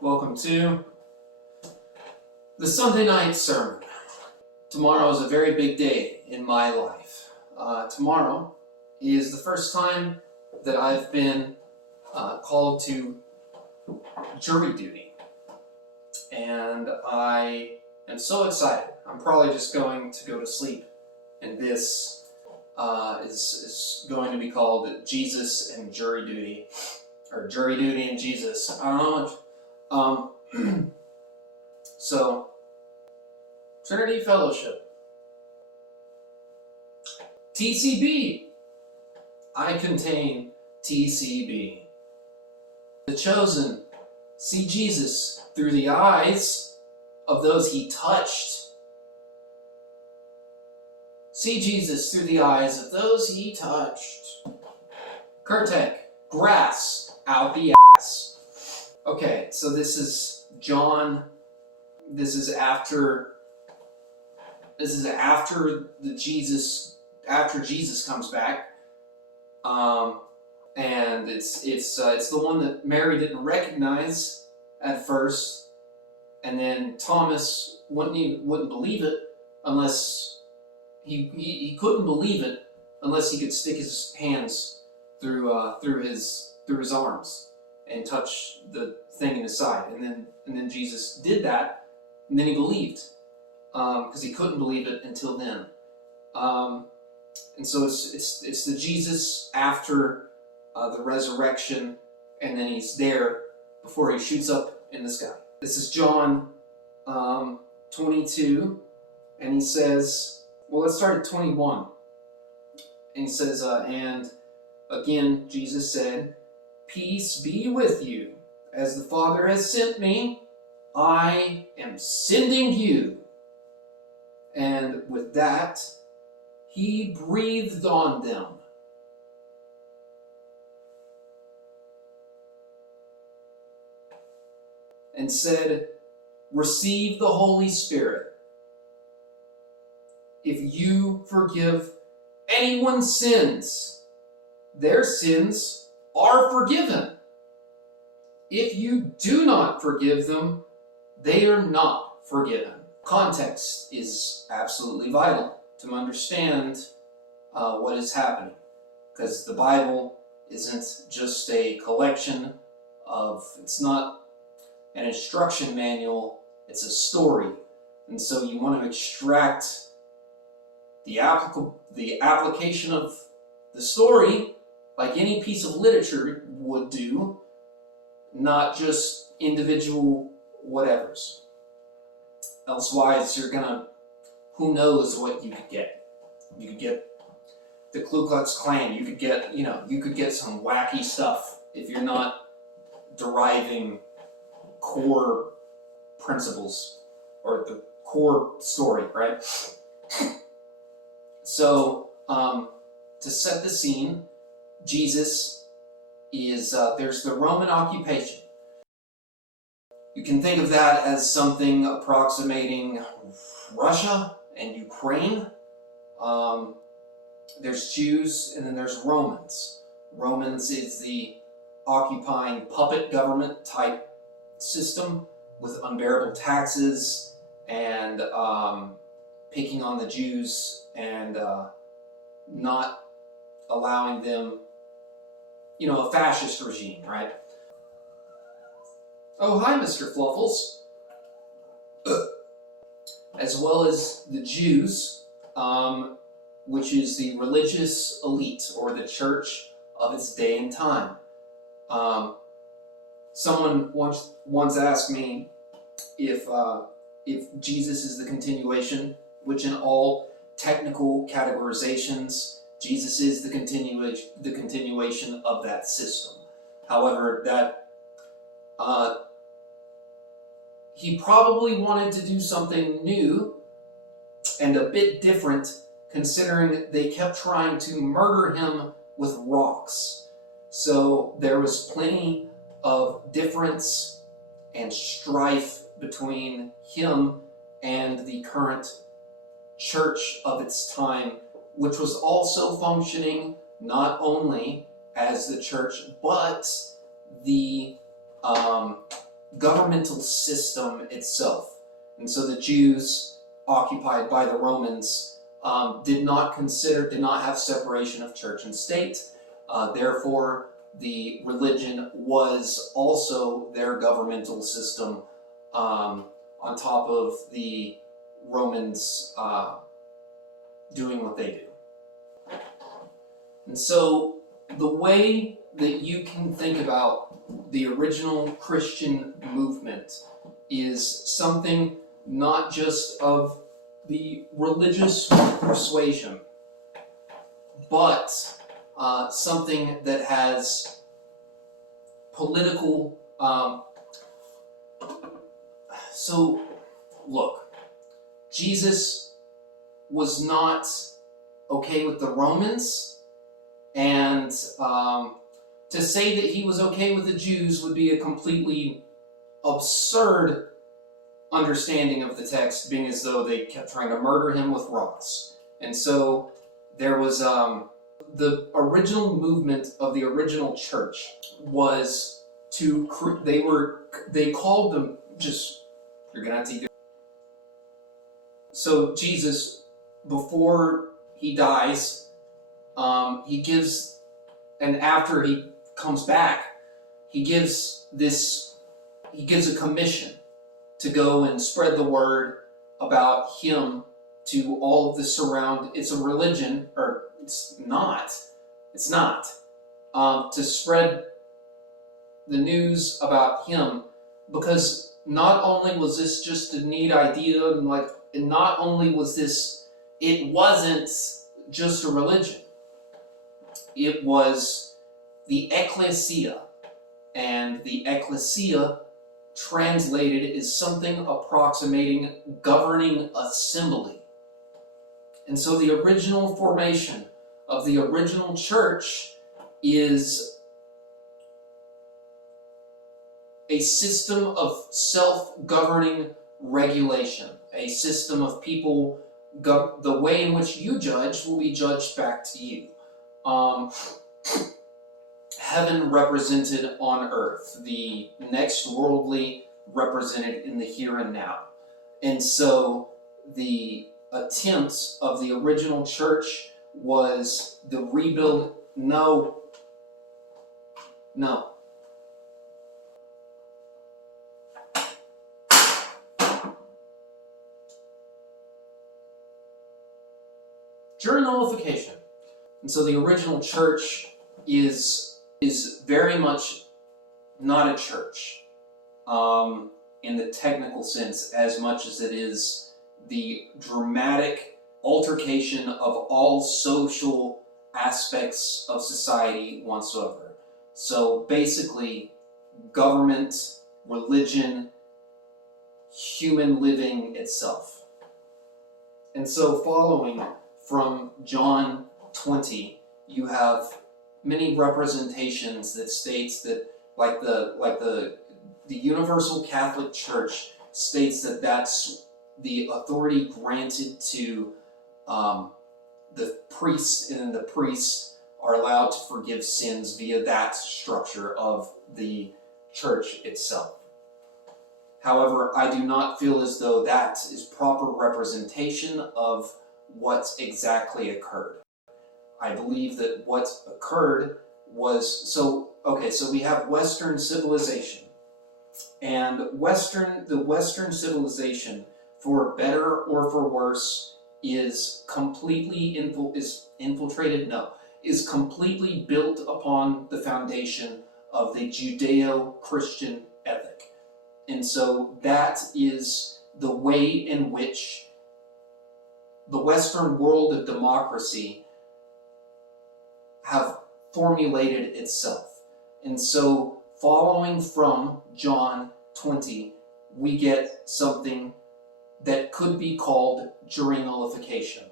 Welcome to the Sunday night sermon. Tomorrow is a very big day in my life. Tomorrow is the first time that I've been called to jury duty. And I am so excited. I'm probably just going to go to sleep. And this is going to be called Jesus and Jury Duty. Or Jury Duty and Jesus. I don't know much. So, Trinity Fellowship. TCB. I contain TCB. The chosen see Jesus through the eyes of those he touched. See Jesus through the eyes of those he touched. Kurtek, grass out the ass. Okay, so this is John. This is after Jesus comes back, and it's the one that Mary didn't recognize at first, and then Thomas wouldn't believe it unless he couldn't believe it unless he could stick his hands through his arms and touch the thing in his side, and then Jesus did that, and then he believed, because he couldn't believe it until then, and so it's the Jesus after the resurrection, and then he's there before he shoots up in the sky. This is John 22, and he says, well, let's start at 21, and he says, and again Jesus said, "Peace be with you. As the Father has sent me, I am sending you." And with that, he breathed on them. And said, "Receive the Holy Spirit. If you forgive anyone's sins, their sins are forgiven. If you do not forgive them, they are not forgiven." Context is absolutely vital to understand what is happening, because the Bible isn't just a collection of, it's not an instruction manual, it's a story. And so you want to extract the application of the story like any piece of literature would do, not just individual whatevers. Elsewise, you're gonna, who knows what you could get. You could get the Ku Klux Klan, you could get some wacky stuff if you're not deriving core principles or the core story, right? So, to set the scene, Jesus is, there's the Roman occupation. You can think of that as something approximating Russia and Ukraine. There's Jews and then there's Romans. Romans is the occupying puppet government type system with unbearable taxes and picking on the Jews and not allowing them, a fascist regime, right? Oh, hi, Mr. Fluffles. As well as the Jews, which is the religious elite or the church of its day and time. Someone once asked me if Jesus is the continuation, which in all technical categorizations, Jesus is the continuation of that system. However, that he probably wanted to do something new and a bit different, considering they kept trying to murder him with rocks. So there was plenty of difference and strife between him and the current church of its time, which was also functioning not only as the church, but the governmental system itself. And so the Jews, occupied by the Romans, did not have separation of church and state. Therefore, the religion was also their governmental system, on top of the Romans doing what they do. And so the way that you can think about the original Christian movement is something not just of the religious persuasion, but something that has political. So, look, Jesus was not okay with the Romans, and to say that he was okay with the Jews would be a completely absurd understanding of the text, being as though they kept trying to murder him with rocks. And so there was the original movement of the original church was they called them just, you're gonna have to either. So Jesus, before he dies, he gives, and after he comes back, he gives a commission to go and spread the word about him to all of the it's a religion, or it's not, to spread the news about him, because not only was this just a neat idea, and not only was this, it wasn't just a religion, it was the ecclesia, and the ecclesia translated is something approximating governing assembly. And so the original formation of the original church is a system of self-governing regulation, a system of people, the way in which you judge will be judged back to you. Heaven represented on earth, the next worldly represented in the here and now. And so the attempt of the original church was the rebuild. No. Jury nullification. And so the original church is very much not a church in the technical sense, as much as it is the dramatic altercation of all social aspects of society whatsoever. So basically, government, religion, human living itself. And so following from John 20, you have many representations that states that, like the Universal Catholic Church states that that's the authority granted to the priest, and the priests are allowed to forgive sins via that structure of the church itself. However, I do not feel as though that is proper representation of what exactly occurred. I believe that what occurred was, so we have Western civilization, and the Western civilization, for better or for worse, is completely is completely built upon the foundation of the Judeo-Christian ethic. And so that is the way in which the Western world of democracy have formulated itself. And so following from John 20, we get something that could be called jury nullification,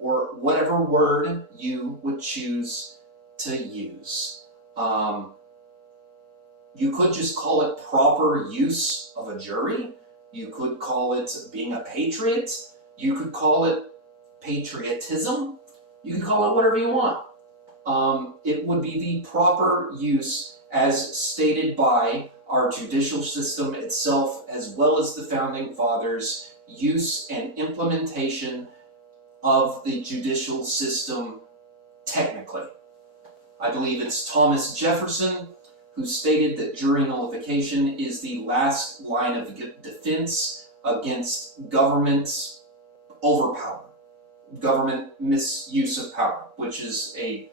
or whatever word you would choose to use. You could just call it proper use of a jury. You could call it being a patriot. You could call it patriotism. You could call it whatever you want. It would be the proper use as stated by our judicial system itself, as well as the founding fathers' use and implementation of the judicial system technically. I believe it's Thomas Jefferson who stated that jury nullification is the last line of defense against government overpower, government misuse of power, which is a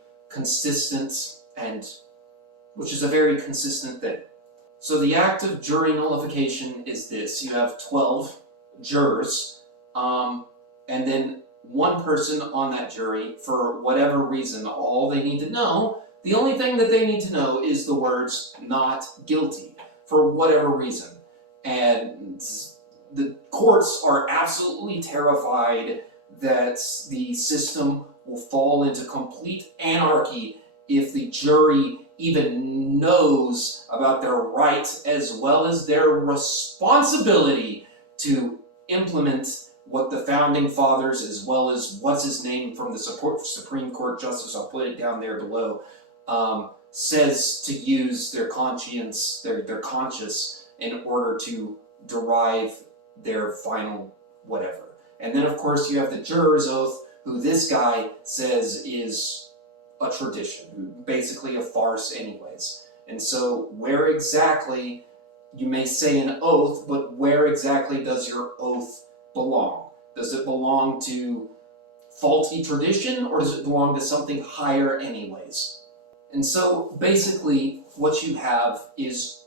very consistent thing. So the act of jury nullification is this. You have 12 jurors, and then one person on that jury, for whatever reason, all they need to know, the only thing that they need to know is the words "not guilty," for whatever reason. And the courts are absolutely terrified that the system will fall into complete anarchy if the jury even knows about their rights as well as their responsibility to implement what the founding fathers, as well as what's his name from the Supreme Court Justice, I'll put it down there below, says to use their conscience, their conscience, in order to derive their final whatever. And then, of course, you have the juror's oath, who this guy says is a tradition, basically a farce anyways. And so where exactly, you may say an oath, but where exactly does your oath belong? Does it belong to faulty tradition, or does it belong to something higher anyways? And so basically what you have is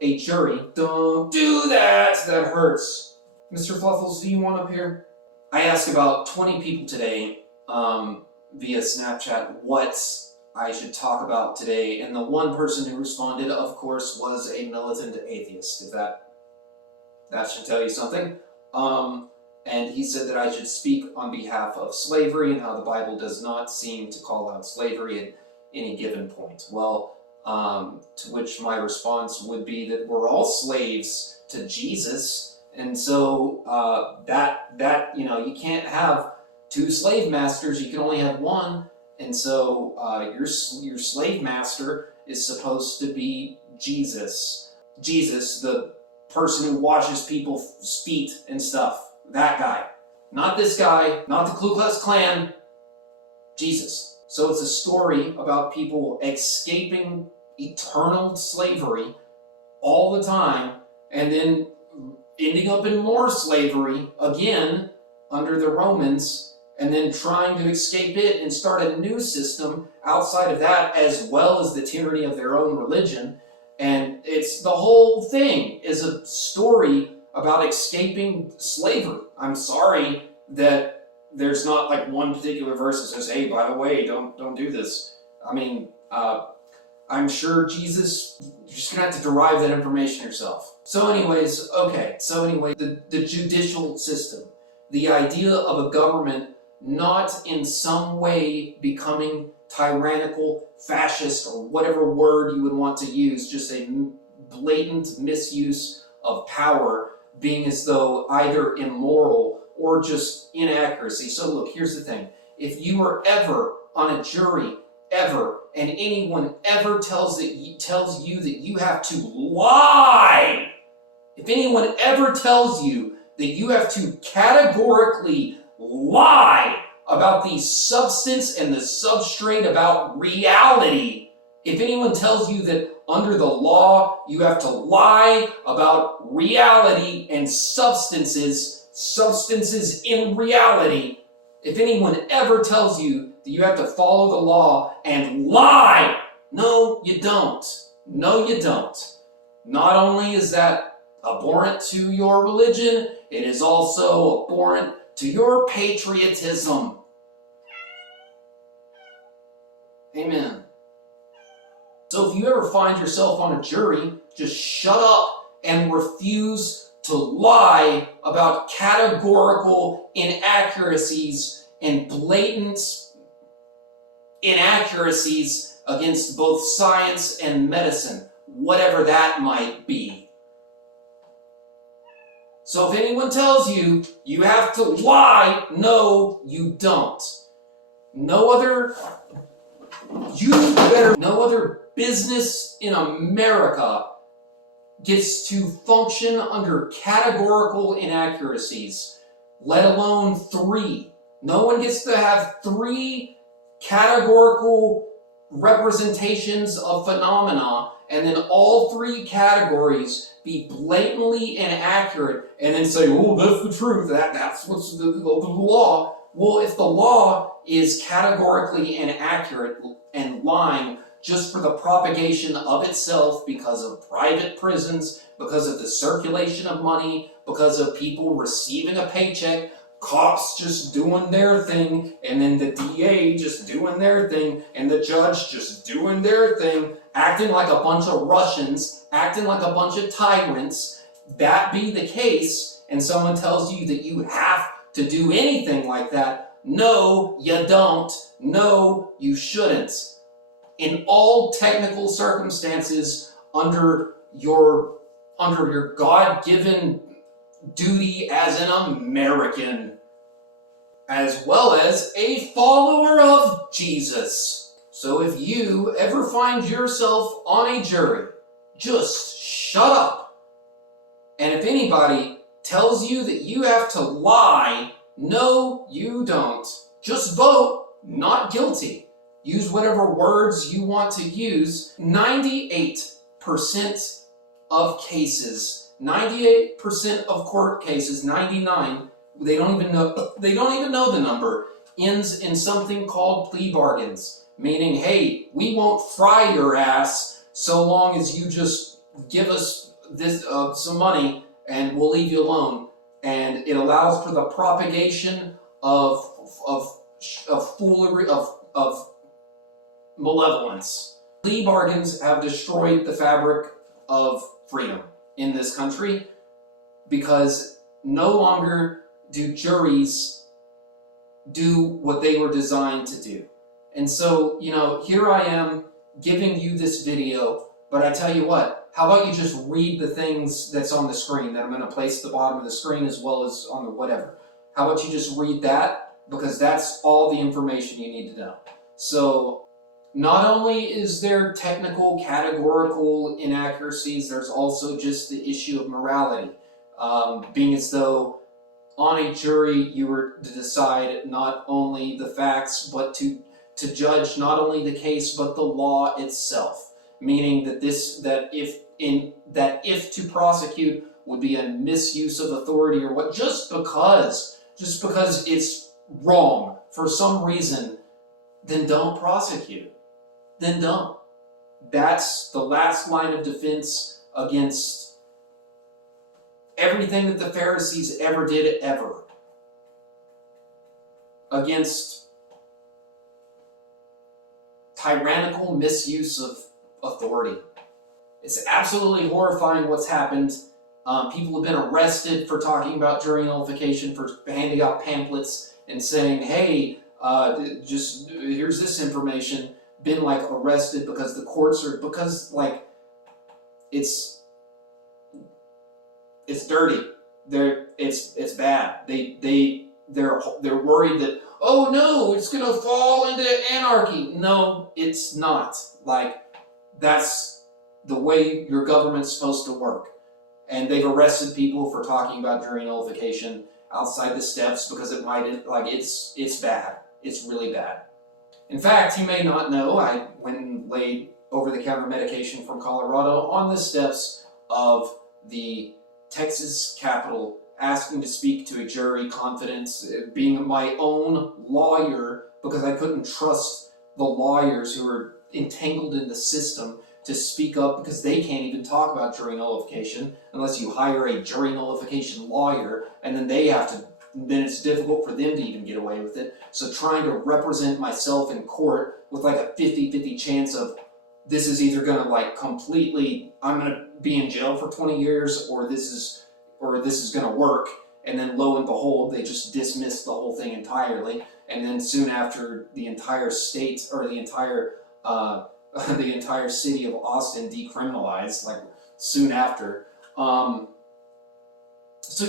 a jury. Don't do that! That hurts. Mr. Fluffles, do you want up here? I asked about 20 people today via Snapchat what I should talk about today, and the one person who responded, of course, was a militant atheist, if that should tell you something. And he said that I should speak on behalf of slavery and how the Bible does not seem to call out slavery at any given point. Well, to which my response would be that we're all slaves to Jesus, and so you can't have two slave masters, you can only have one, and so your slave master is supposed to be Jesus. Jesus, the person who washes people's feet and stuff. That guy. Not this guy, not the Ku Klux Klan, Jesus. So it's a story about people escaping eternal slavery all the time, and then ending up in more slavery again under the Romans, and then trying to escape it and start a new system outside of that, as well as the tyranny of their own religion. And it's the whole thing is a story about escaping slavery. I'm sorry that there's not like one particular verse that says, hey, by the way, don't do this. I mean, I'm sure Jesus, you're just gonna have to derive that information yourself. So anyways, the judicial system, the idea of a government not in some way becoming tyrannical, fascist, or whatever word you would want to use, just a blatant misuse of power, being as though either immoral or just inaccuracy. So look, here's the thing. If you are ever on a jury, ever, and anyone ever tells you that you have to lie, if anyone ever tells you that you have to categorically lie about the substance and the substrate about reality, if anyone tells you that under the law you have to lie about reality and substances in reality, if anyone ever tells you that you have to follow the law and lie, no, you don't. No, you don't. Not only is that abhorrent to your religion, it is also abhorrent to your patriotism. Amen. So if you ever find yourself on a jury, just shut up and refuse to lie about categorical inaccuracies and blatant inaccuracies against both science and medicine, whatever that might be. So if anyone tells you you have to lie, no, you don't. No other You better, no other business in America gets to function under categorical inaccuracies, let alone 3. No one gets to have 3 categorical representations of phenomena and then all 3 categories be blatantly inaccurate and then say, oh, that's the truth, that's what's the law. Well, if the law is categorically inaccurate and lying just for the propagation of itself because of private prisons, because of the circulation of money, because of people receiving a paycheck, cops just doing their thing, and then the DA just doing their thing, and the judge just doing their thing, acting like a bunch of Russians, acting like a bunch of tyrants, that be the case, and someone tells you that you have to do anything like that, no, you don't. No, you shouldn't. In all technical circumstances, under your God-given duty as an American, as well as a follower of Jesus. So if you ever find yourself on a jury, just shut up. And if anybody tells you that you have to lie, no, you don't. Just vote not guilty. Use whatever words you want to use. 98% of cases, 98% of court cases, 99, they don't even know the number, ends in something called plea bargains. Meaning, hey, we won't fry your ass so long as you just give us this some money and we'll leave you alone. And it allows for the propagation of foolery, of malevolence. Plea bargains have destroyed the fabric of freedom in this country because no longer do juries do what they were designed to do. And so, here I am giving you this video, but I tell you what, how about you just read the things that's on the screen that I'm going to place at the bottom of the screen as well as on the whatever. How about you just read that? Because that's all the information you need to know. So, not only is there technical, categorical inaccuracies, there's also just the issue of morality. Being as though on a jury you were to decide not only the facts, but to judge not only the case, but the law itself. Meaning that if to prosecute would be a misuse of authority or what, just because it's wrong for some reason, then don't prosecute. Then don't. That's the last line of defense against everything that the Pharisees ever did, ever. Against tyrannical misuse of authority. It's absolutely horrifying what's happened. People have been arrested for talking about jury nullification, for handing out pamphlets and saying, hey, just here's this information. Been arrested because the courts are, it's dirty. It's bad. They're worried that, oh no, it's gonna fall into anarchy. No, it's not. That's the way your government's supposed to work. And they've arrested people for talking about jury nullification outside the steps because it might, it's bad. It's really bad. In fact, you may not know, I went and laid over-the-counter medication from Colorado on the steps of the Texas Capitol, asking to speak to a jury, confidence, being my own lawyer, because I couldn't trust the lawyers who are entangled in the system to speak up, because they can't even talk about jury nullification unless you hire a jury nullification lawyer, and then then it's difficult for them to even get away with it. So trying to represent myself in court with a 50-50 chance of this is either going to completely, I'm going to be in jail for 20 years or this is going to work. And then lo and behold, they just dismiss the whole thing entirely. And then soon after, the entire state or the entire city of Austin decriminalized, soon after. It's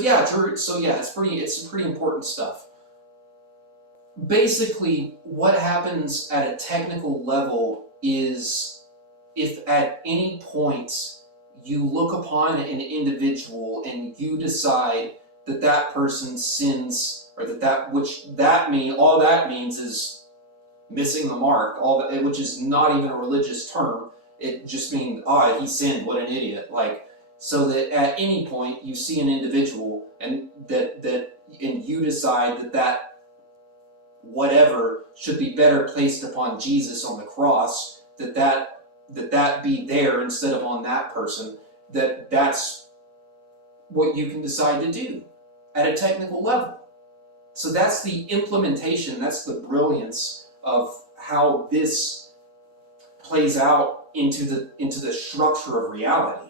pretty important stuff. basically what happens at a technical level is, if at any point you look upon an individual and you decide that that person sins, or all that means is missing the mark, which is not even a religious term. It just means, he sinned, what an idiot. So that at any point you see an individual and you decide that whatever should be better placed upon Jesus on the cross, that be there instead of on that person, that's what you can decide to do at a technical level. So that's the implementation, that's the brilliance of how this plays out into the structure of reality.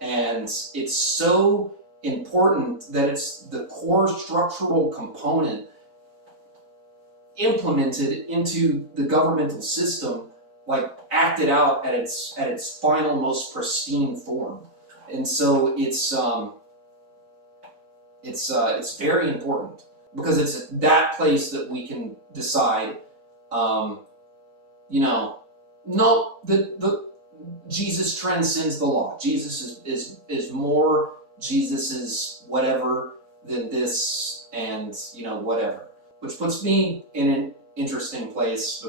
And it's so important that it's the core structural component implemented into the governmental system, acted out at its final, most pristine form. And so it's very important, because it's that place that we can decide, Jesus transcends the law. Jesus is more, Jesus is whatever than this, and whatever. Which puts me in an interesting place,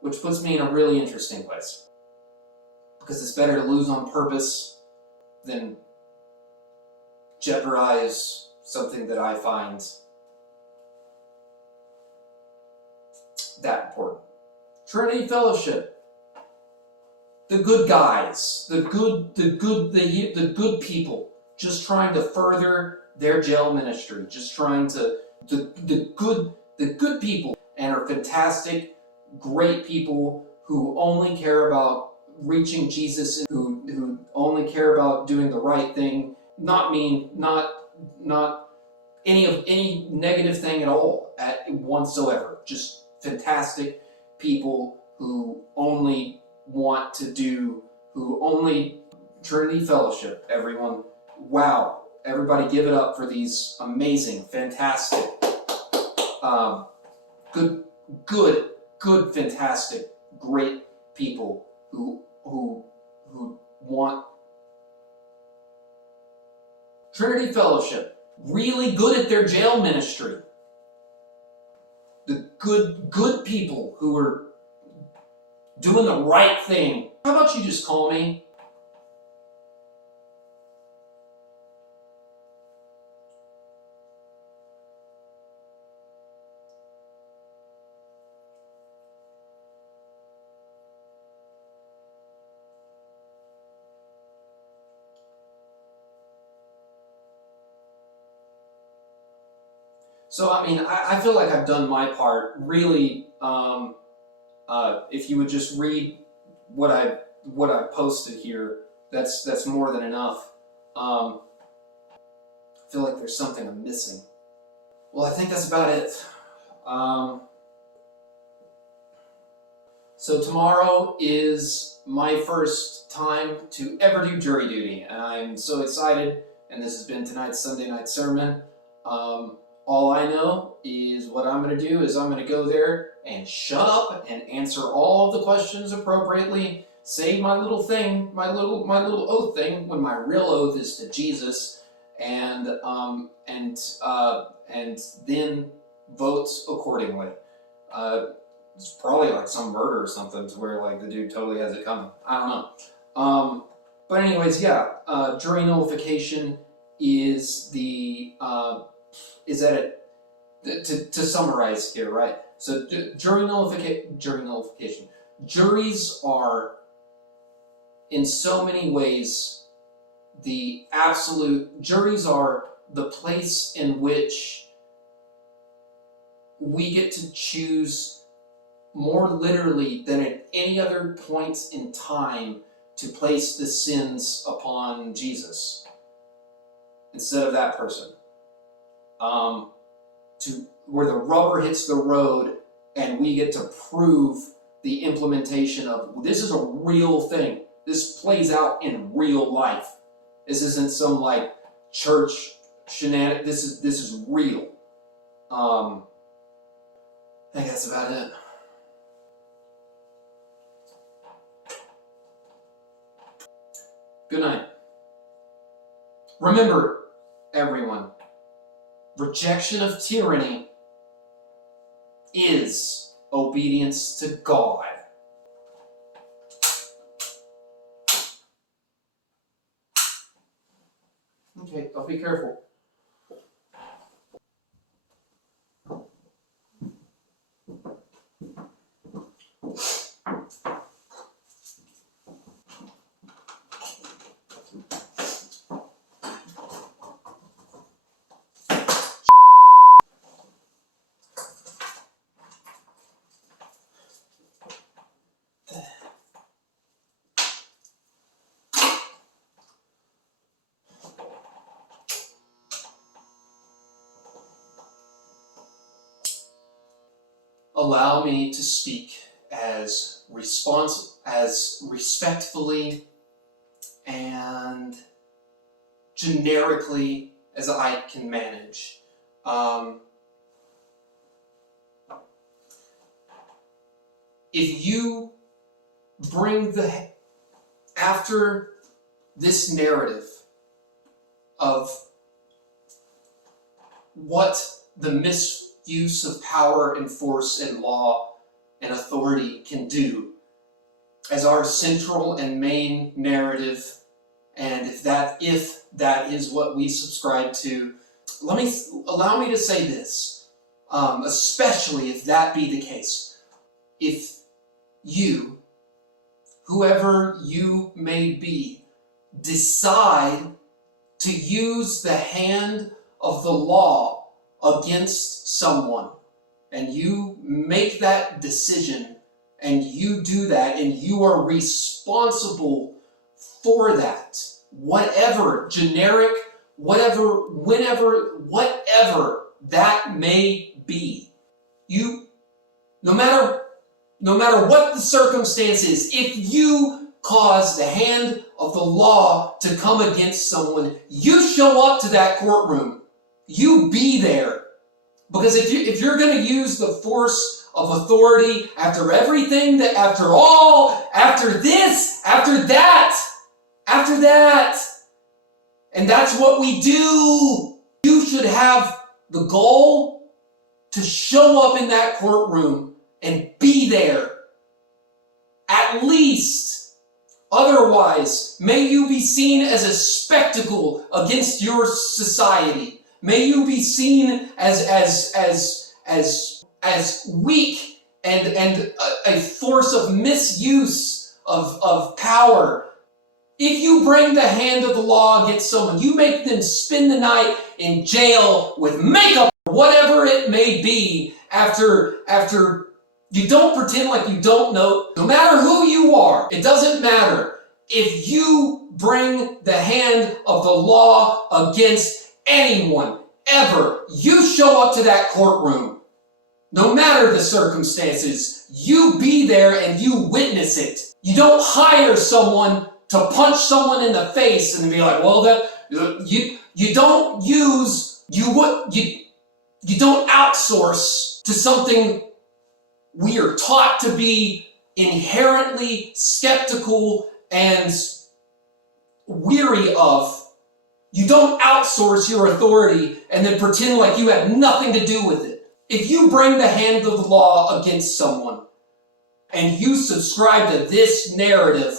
which puts me in a really interesting place. Because it's better to lose on purpose than jeopardize something that I find that important. Trinity Fellowship. The good guys, the good people, just trying to further their jail ministry, just trying to the good people, and are fantastic, great people who only care about reaching Jesus, who only care about doing the right thing, not mean, not any negative thing at all whatsoever. Just fantastic people who only want to do, Trinity Fellowship, everyone. Wow. Everybody give it up for these amazing, fantastic, good, fantastic, great people who want Trinity Fellowship. Really good at their jail ministry. The good people who are doing the right thing. How about you just call me? So, I feel like I've done my part. Really, if you would just read what I posted here, that's more than enough. I feel like there's something I'm missing. Well, I think that's about it. So tomorrow is my first time to ever do jury duty, and I'm so excited. And this has been tonight's Sunday night sermon. All I know is what I'm going to do is I'm going to go there and shut up and answer all of the questions appropriately, say my little thing, my little oath thing, when my real oath is to Jesus, and then vote accordingly. It's probably like some murder or something to where the dude totally has it coming. I don't know. But anyways, yeah, jury nullification is to summarize here, right? So jury nullification. Juries are, in so many ways, juries are the place in which we get to choose more literally than at any other point in time to place the sins upon Jesus instead of that person. To where the rubber hits the road and we get to prove the implementation of, this is a real thing. This plays out in real life. This isn't some church shenanigans. This is real. I think that's about it. Good night. Remember, everyone, rejection of tyranny is obedience to God. Okay, I'll be careful. Allow me to speak as respectfully and generically as I can manage. If you bring after this narrative of what the misuse of power and force and law and authority can do as our central and main narrative, and if that is what we subscribe to, allow me to say this, especially if that be the case. If you, whoever you may be, decide to use the hand of the law against someone, and you make that decision, and you do that, and you are responsible for that, whatever, generic, whatever, whenever, whatever that may be. No matter what the circumstance is, if you cause the hand of the law to come against someone, you show up to that courtroom. You be there. Because if you're going to use the force of authority after everything, after this, after that, and that's what we do, you should have the goal to show up in that courtroom and be there. At least. Otherwise, may you be seen as a spectacle against your society. May you be seen as weak and a force of misuse of power. If you bring the hand of the law against someone, you make them spend the night in jail with makeup, whatever it may be, after you don't pretend like you don't know. No matter who you are, it doesn't matter. If you bring the hand of the law against anyone, ever, you show up to that courtroom. No matter the circumstances, you be there and you witness it. You don't hire someone to punch someone in the face and be like, well, you don't outsource to something we are taught to be inherently skeptical and weary of. You don't outsource your authority and then pretend like you have nothing to do with it. If you bring the hand of the law against someone and you subscribe to this narrative,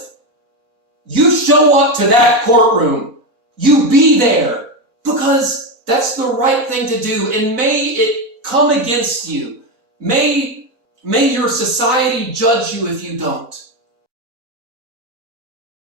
you show up to that courtroom. You be there because that's the right thing to do, and may it come against you. May your society judge you if you don't.